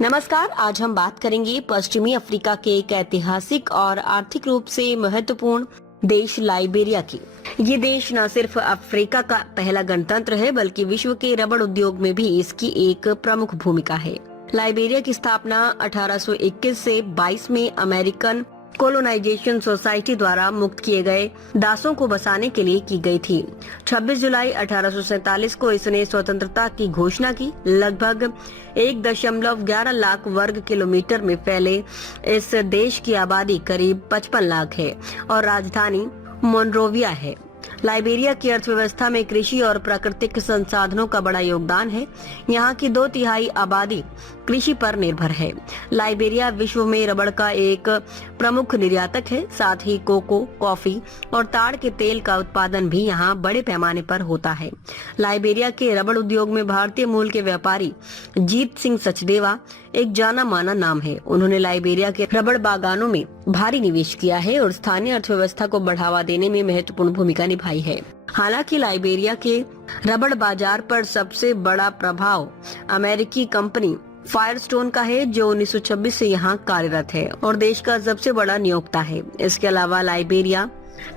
नमस्कार, आज हम बात करेंगे पश्चिमी अफ्रीका के एक ऐतिहासिक और आर्थिक रूप से महत्वपूर्ण देश लाइबेरिया की। ये देश न सिर्फ अफ्रीका का पहला गणतंत्र है बल्कि विश्व के रबड़ उद्योग में भी इसकी एक प्रमुख भूमिका है। लाइबेरिया की स्थापना 1821 से 22 में अमेरिकन कोलोनाइजेशन सोसाइटी द्वारा मुक्त किए गए दासों को बसाने के लिए की गई थी। 26 जुलाई 1847 को इसने स्वतंत्रता की घोषणा की। लगभग 1.11 लाख वर्ग किलोमीटर में फैले इस देश की आबादी करीब 55 लाख है और राजधानी मोनरोविया है। लाइबेरिया की अर्थव्यवस्था में कृषि और प्राकृतिक संसाधनों का बड़ा योगदान है। यहाँ की 2/3 आबादी कृषि पर निर्भर है। लाइबेरिया विश्व में रबड़ का एक प्रमुख निर्यातक है। साथ ही कोको, कॉफी और ताड़ के तेल का उत्पादन भी यहाँ बड़े पैमाने पर होता है। लाइबेरिया के रबड़ उद्योग में भारतीय मूल के व्यापारी जीत सिंह सचदेवा एक जाना माना नाम है। उन्होंने लाइबेरिया के रबड़ बागानों में भारी निवेश किया है और स्थानीय अर्थव्यवस्था को बढ़ावा देने में महत्वपूर्ण भूमिका निभाई है। हालांकि लाइबेरिया के रबड़ बाजार पर सबसे बड़ा प्रभाव अमेरिकी कंपनी फायरस्टोन का है, जो 1926 से यहाँ कार्यरत है और देश का सबसे बड़ा नियोक्ता है। इसके अलावा लाइबेरिया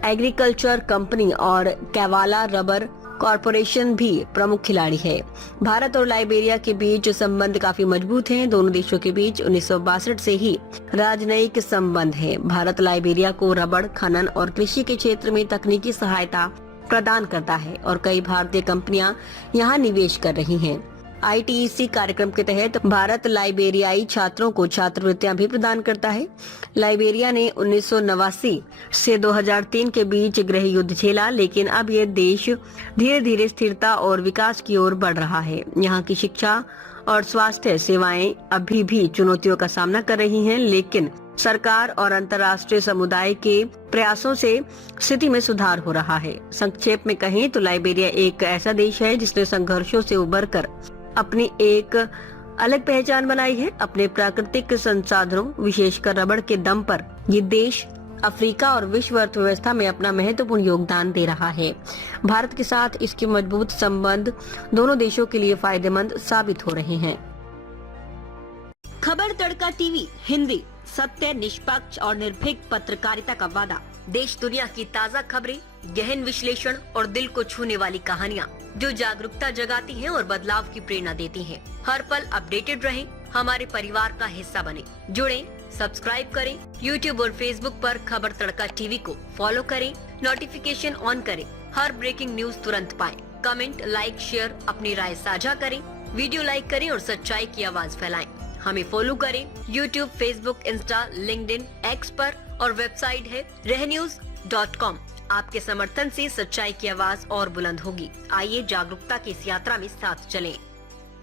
एग्रीकल्चर कंपनी और कैवाला रबर कॉरपोरेशन भी प्रमुख खिलाड़ी है। भारत और लाइबेरिया के बीच संबंध काफी मजबूत हैं। दोनों देशों के बीच 1962 से ही राजनयिक संबंध है। भारत लाइबेरिया को रबड़ खनन और कृषि के क्षेत्र में तकनीकी सहायता प्रदान करता है और कई भारतीय कंपनियां यहां निवेश कर रही हैं। ITEC कार्यक्रम के तहत भारत लाइबेरियाई छात्रों को छात्रवृत्तियां भी प्रदान करता है। लाइबेरिया ने 1989 से 2003 के बीच गृह युद्ध झेला, लेकिन अब ये देश धीरे धीरे स्थिरता और विकास की ओर बढ़ रहा है। यहाँ की शिक्षा और स्वास्थ्य सेवाएं अभी भी चुनौतियों का सामना कर रही हैं, लेकिन सरकार और अंतर्राष्ट्रीय समुदाय के प्रयासों से स्थिति में सुधार हो रहा है। संक्षेप में कहें तो लाइबेरिया एक ऐसा देश है जिसने संघर्षों से उबरकर अपनी एक अलग पहचान बनाई है। अपने प्राकृतिक संसाधनों, विशेषकर रबड़ के दम पर ये देश अफ्रीका और विश्व अर्थव्यवस्था में अपना महत्वपूर्ण योगदान दे रहा है। भारत के साथ इसके मजबूत संबंध दोनों देशों के लिए फायदेमंद साबित हो रहे हैं। खबर तड़का टीवी हिंदी, सत्य, निष्पक्ष और निर्भीक पत्रकारिता का वादा। देश दुनिया की ताज़ा खबरें, गहन विश्लेषण और दिल को छूने वाली कहानियाँ जो जागरूकता जगाती हैं और बदलाव की प्रेरणा देती हैं। हर पल अपडेटेड रहें, हमारे परिवार का हिस्सा बने। जुड़ें, सब्सक्राइब करें। YouTube और Facebook पर खबर तड़का टीवी को फॉलो करें, नोटिफिकेशन ऑन करें, हर ब्रेकिंग न्यूज तुरंत पाएं। कमेंट, लाइक, शेयर, अपनी राय साझा करें, वीडियो लाइक करें और सच्चाई की आवाज फैलाएं। हमें फॉलो करें YouTube, Facebook, Insta, LinkedIn, X पर और वेबसाइट है रहnews.com। आपके समर्थन से सच्चाई की आवाज और बुलंद होगी। आइए जागरूकता की इस यात्रा में साथ चलें।